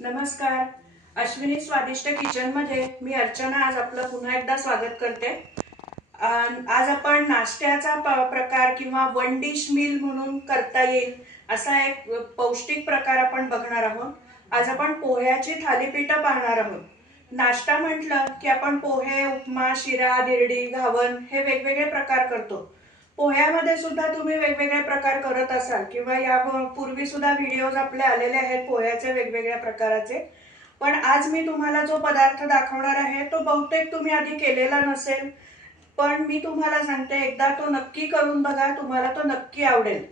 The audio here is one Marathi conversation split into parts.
नमस्कार. अश्विनी स्वादिष्ट किचनमध्ये मी अर्चना आज आपलं पुन्हा एकदा स्वागत करते. आज आपण नाश्त्याचा प्रकार किंवा वन डिश मील म्हणून करता येईल असा एक पौष्टिक प्रकार आपण बघणार आहोत. आज आपण पोह्याची थालीपीठं पाहणार आहोत. नाश्ता म्हटलं की आपण पोहे, उपमा, शिरा, धिरडी, घावन हे वेगवेगळे प्रकार करतो. पोह्यामध्ये सुद्धा तुम्ही वेगवेगळे प्रकार करत असाल किंवा यापूर्वी सुद्धा व्हिडिओज आपले आलेले आहेत पोह्याचे वेगवेगळ्या प्रकाराचे. पण आज मी तुम्हाला जो पदार्थ दाखवणार आहे तो बहुतेक तुम्ही आधी केलेला नसेल, पण मी तुम्हाला सांगते एकदा तो नक्की करून बघा, तुम्हाला तो नक्की आवडेल.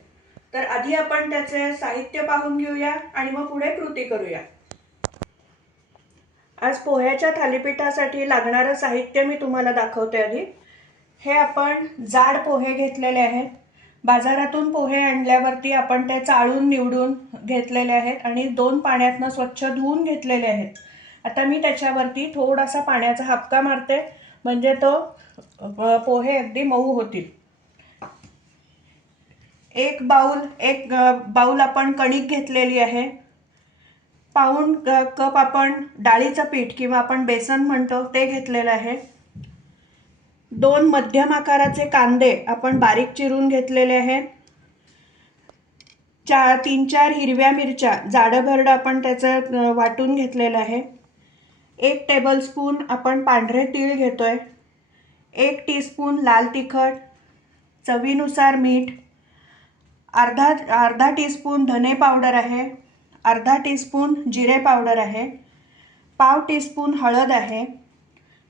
तर आधी आपण त्याचे साहित्य पाहून घेऊया आणि मग पुढे कृती करूया. आज पोह्याच्या थालीपीठासाठी लागणारं साहित्य मी तुम्हाला दाखवते आधी. हे आपण जाड पोहे घेतलेले आहेत. बाजारातून पोहे आणल्यावरती आपण ते चाळून निवडून घेतलेले आहेत आणि 2 पाण्यातनं स्वच्छ धुवून घेतलेले आहेत. आता मी त्याच्यावरती थोडासा पाण्याचा हापका मारते, म्हणजे तो पोहे अगदी मऊ होतील. एक बाउल आपण कणिक घेतलेली आहे. पाऊण कप आपण डाळीचं पीठ किंवा आपण बेसन म्हणतो ते घेतलेलं आहे. 2 मध्यम आकाराचे कांदे आपण बारीक चिरून घेतलेले आहेत. 3-4 हिरव्या मिरच्या जाडभरड आपण त्याचं वाटून घेतलेलं आहे. 1 टेबलस्पून आपण पांढरे तीळ घेतोय. 1 टीस्पून लाल तिखट, चवीनुसार मीठ, अर्धा टीस्पून धने पावडर आहे, अर्धा टीस्पून जिरे पावडर आहे, पाव टीस्पून हळद आहे,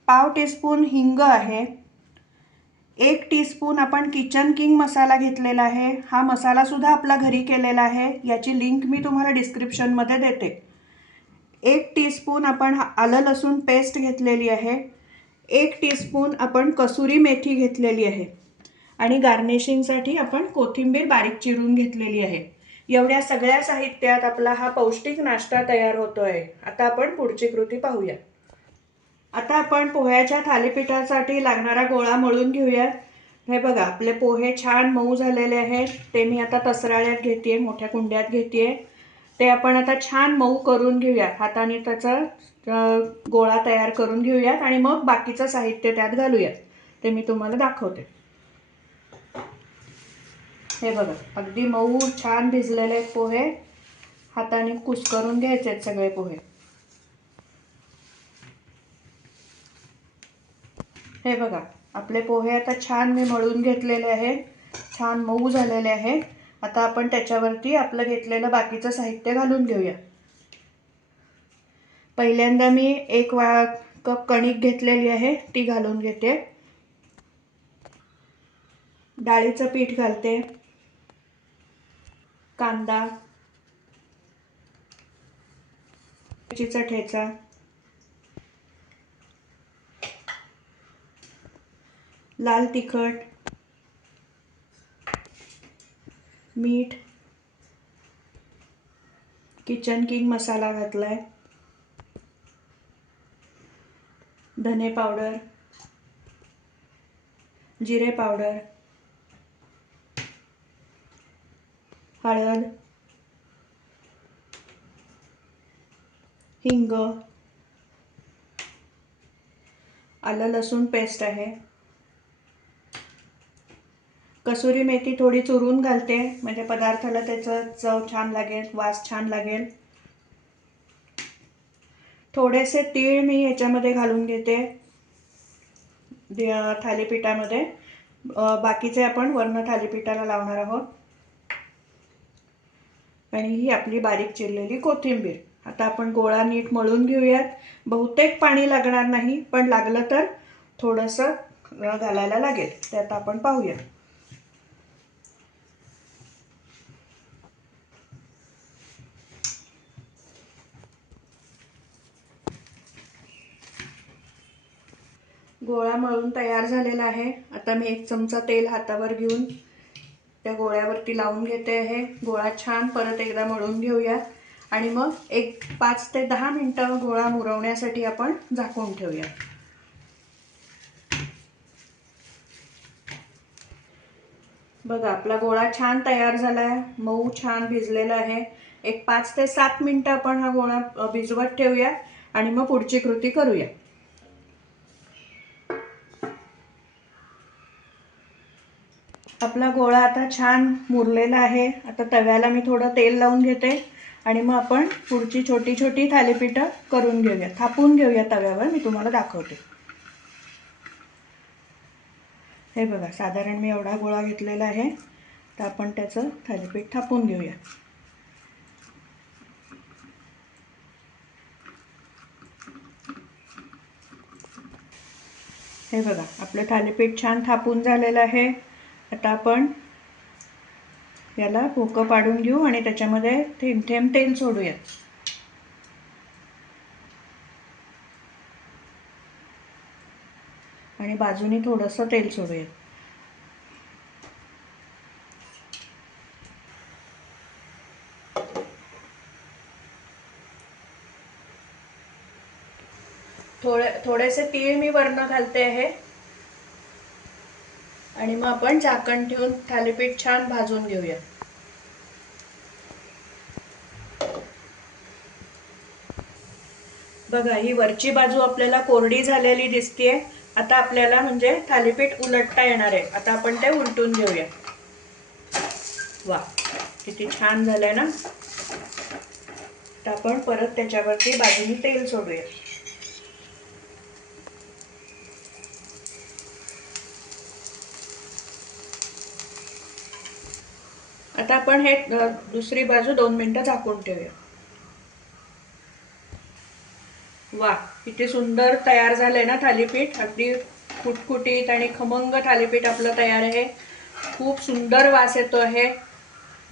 पाव टीस्पून हिंग आहे, 1 टीस्पून आपण किचन किंग मसाला घेतलेला आहे. हा मसाला सुद्धा आपला घरी केलेला आहे, याची लिंक मी तुम्हाला डिस्क्रिप्शनमध्ये देते. 1 टीस्पून आपण आलं लसूण पेस्ट घेतलेली आहे. 1 टीस्पून आपण कसुरी मेथी घेतलेली आहे आणि गार्निशिंगसाठी आपण कोथिंबीर बारीक चिरून घेतलेली आहे. एवढ्या सगळ्या साहित्यात आपला हा पौष्टिक नाश्ता तयार होतो आहे. आता आपण पुढची कृती पाहूया. आता आपण पोह्याच्या थालीपीठासाठी लागणारा गोळा मळून घेऊयात. हे बघा, आपले पोहे छान मऊ झालेले आहेत. ते मी आता तसराळ्यात घेते, मोठ्या कुंड्यात घेते. ते आपण आता छान मऊ करून घेऊयात. हाताने त्याचा गोळा तयार करून घेऊयात आणि मग बाकीचं साहित्य त्यात घालूयात. ते मी तुम्हाला दाखवते. हे बघा, अगदी मऊ छान भिजलेले आहेत पोहे. हाताने कुस्करून घ्यायचे आहेत सगळे पोहे. हे बघा, आपले पोहे आता छान मी मळून घेतलेले आहेत, छान मऊ झालेले आहेत. आता आपण त्याच्यावरती आपलं घेतलेलं बाकीचं साहित्य घालून घेऊया. पहिल्यांदा मी 1 कप कणिक घेतलेली आहे, ती घालून घेते. डाळीचं पीठ घालते, कांदा, मिरचीचा ठेचा, लाल तिखट, मीठ, किचन किंग मसाला घातलाय, धने पावडर, जिरे पावडर, हळद, हिंग, आलं लसूण पेस्ट आहे, कसुरी मेथी थोडी चुरून घालते, म्हणजे पदार्थाला त्याचं चव छान लागेल, वास छान लागेल. थोडेसे तीळ मी याच्यामध्ये घालून घेते थालीपीठामध्ये. बाकीचे आपण वर्ण थालीपीठाला लावणार आहोत. आणि ही आपली बारीक चिरलेली कोथिंबीर. आता आपण गोळा नीट मळून घेऊयात. बहुतेक पाणी लागणार नाही, पण लागलं तर थोडंसं घालायला लागेल. ते आता आपण पाहूया. गोळा मळून तयार झालेला आहे. आता मी 1 चमचा तेल हातावर घेऊन त्या गोळ्यावरती लावून घेते आहे. गोळा छान परत एकदा मळून घेऊया आणि मग 5 ते 10 मिनिटं गोळा मुरवण्यासाठी आपण झाकून ठेवूया. बघा आपला गोळा छान तयार झाला आहे, मऊ छान भिजलेला आहे. एक 5 ते 7 मिनिटं आपण हा गोळा भिजवत ठेवूया आणि मग पुढची कृती करूया. आपला गोळा आता छान मुरलेला आहे. आता तव्याला मी थोडं तेल लावून घेते आणि मग आपण पुढची छोटी छोटी थालीपीठं करून घेऊया, थापून घेऊया तव्यावर. मी तुम्हाला दाखवते. हे बघा, साधारण मी एवढा गोळा घेतलेला आहे. तर आपण त्याचं थालीपीठ थापून घेऊया. हे बघा, आपलं थालीपीठ छान थापून झालेलं आहे. आता आपण याला भोकं पाडून घेऊ आणि त्याच्यामध्ये थेंब थेंब तेल सोडूया. आणि बाजूनी थोडंसं तेल सोडूया. थोडेसे तीळ मी वरनं घालते आहे आणि मग आपण झाकण ठेवून थालीपीठ छान भाजून घेऊया. बघा, ही वरची बाजू आपल्याला कोरडी झालेली दिसतेय. आता आपल्याला म्हणजे थालीपीठ उलटता येणार आहे. आता आपण ते उलटून घेऊया. वा, किती छान झालंय ना. आता आपण परत त्याच्यावरती बाजूनी तेल सोडूया. आता आपण हे दुसरी बाजू 2 मिनिटं झाकून ठेवूया. वा, किती सुंदर तयार झालंय ना थालीपीठ. अगदी कुटकुटीत आणि खमंग थालीपीठ आपलं तयार आहे. खूप सुंदर वास येतो आहे.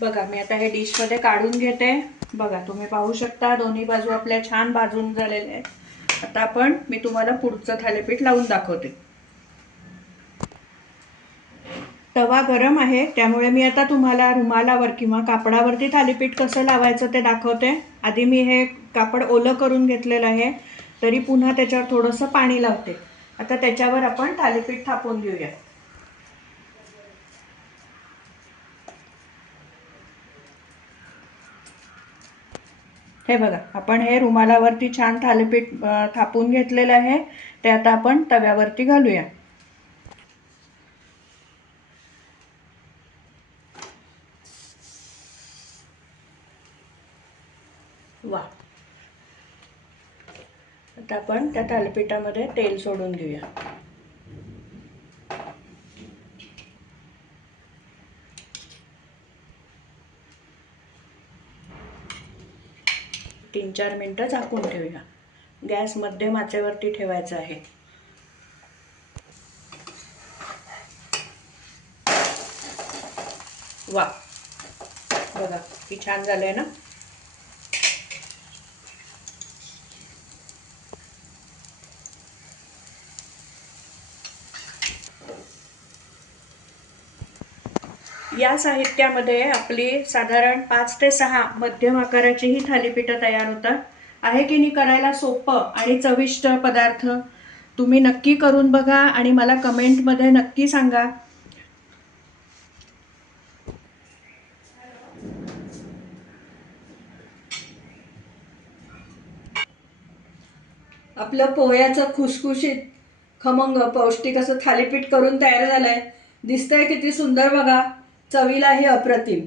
बघा, मी आता हे डिशमध्ये काढून घेते. बघा, तुम्ही पाहू शकता दोन्ही बाजू आपल्या छान भाजून झालेल्या आहेत. आता मी तुम्हाला पुढचं थालीपीठ लावून दाखवते. तवा गरम आहे, त्यामुळे मी आता तुम्हाला रुमालावर किंवा कापडावरती थालीपीठ कसं लावायचं ते दाखवते. आधी मी हे कापड ओलं करून घेतलेलं आहे, तरी पुन्हा त्याच्यावर थोडंसं पाणी लावते. आता त्याच्यावर आपण थालीपीठ थापून घेऊया. हे बघा, आपण हे रुमालावरती छान थालीपीठ थापून घेतलेलं आहे. ते आता आपण तव्यावरती घालूया. वा, आता आपण त्या थालीपीठामध्ये तेल सोडून घेऊया. तीन 4 मिनिटं झाकून ठेवूया. गॅस मध्यम आचेवरती ठेवायचा आहे. वा, बघा किती छान झालंय ना. या साहित्यामध्ये आपली साधारण 5 ते 6 मध्यम आकाराची ही थालीपीठं तयार होतात. आहे की नाही करायला सोपं आणि चविष्ट पदार्थ. तुम्ही नक्की करून बघा आणि मला कमेंटमध्ये नक्की सांगा. आपलं पोह्याचं खुसखुशीत खमंग पौष्टिक असं थालीपीठ करून तयार झालंय. दिसतंय किती सुंदर बघा. चवीलाही अप्रतिम.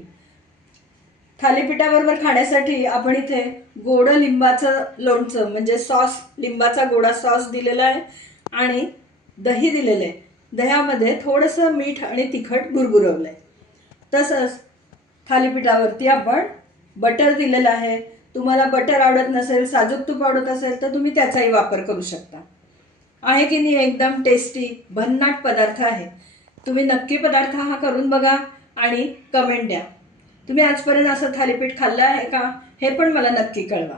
थालीपीठाबरोबर खाण्यासाठी आपण इथे गोड लिंबाचं लोणचं म्हणजे सॉस, लिंबाचा गोडा सॉस दिलेला आहे आणि दही दिलेलं आहे. दह्यामध्ये थोडंसं मीठ आणि तिखट गुरगुरवलं आहे. तसंच थालीपीठावरती आपण बटर दिलेलं आहे. तुम्हाला बटर आवडत नसेल, साजूक तूप आवडत असेल तर तुम्ही त्याचाही वापर करू शकता. आहे की नाही एकदम टेस्टी भन्नाट पदार्थ आहे. तुम्ही नक्की पदार्थ हा करून बघा आणि कमेंट द्या. तुम्ही आजपर्यंत असं थालीपीठ खाल्लं आहे का हे पण मला नक्की कळवा.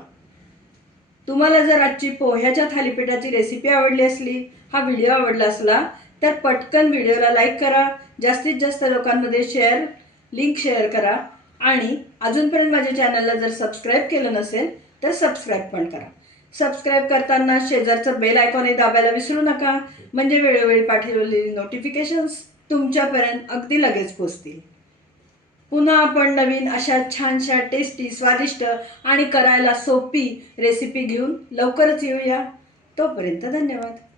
तुम्हाला जर आजची पोह्याच्या थालीपीठाची रेसिपी आवडली असली, हा व्हिडिओ आवडला असला तर पटकन व्हिडिओला लाईक करा, जास्तीत जास्त लोकांमध्ये लिंक शेअर करा आणि अजूनपर्यंत माझ्या चॅनलला जर सबस्क्राईब केलं नसेल तर सबस्क्राईब पण करा. सबस्क्राईब करताना शेजारचं बेल आयकॉनही दाबायला विसरू नका, म्हणजे वेळोवेळी पाठवलेली नोटिफिकेशन्स तुमच्यापर्यंत अगदी लगेच पोचतील. पुन्हा आपण नवीन अशा छानशा टेस्टी, स्वादिष्ट आणि करायला सोपी रेसिपी घेऊन लवकरच येऊया. तोपर्यंत धन्यवाद.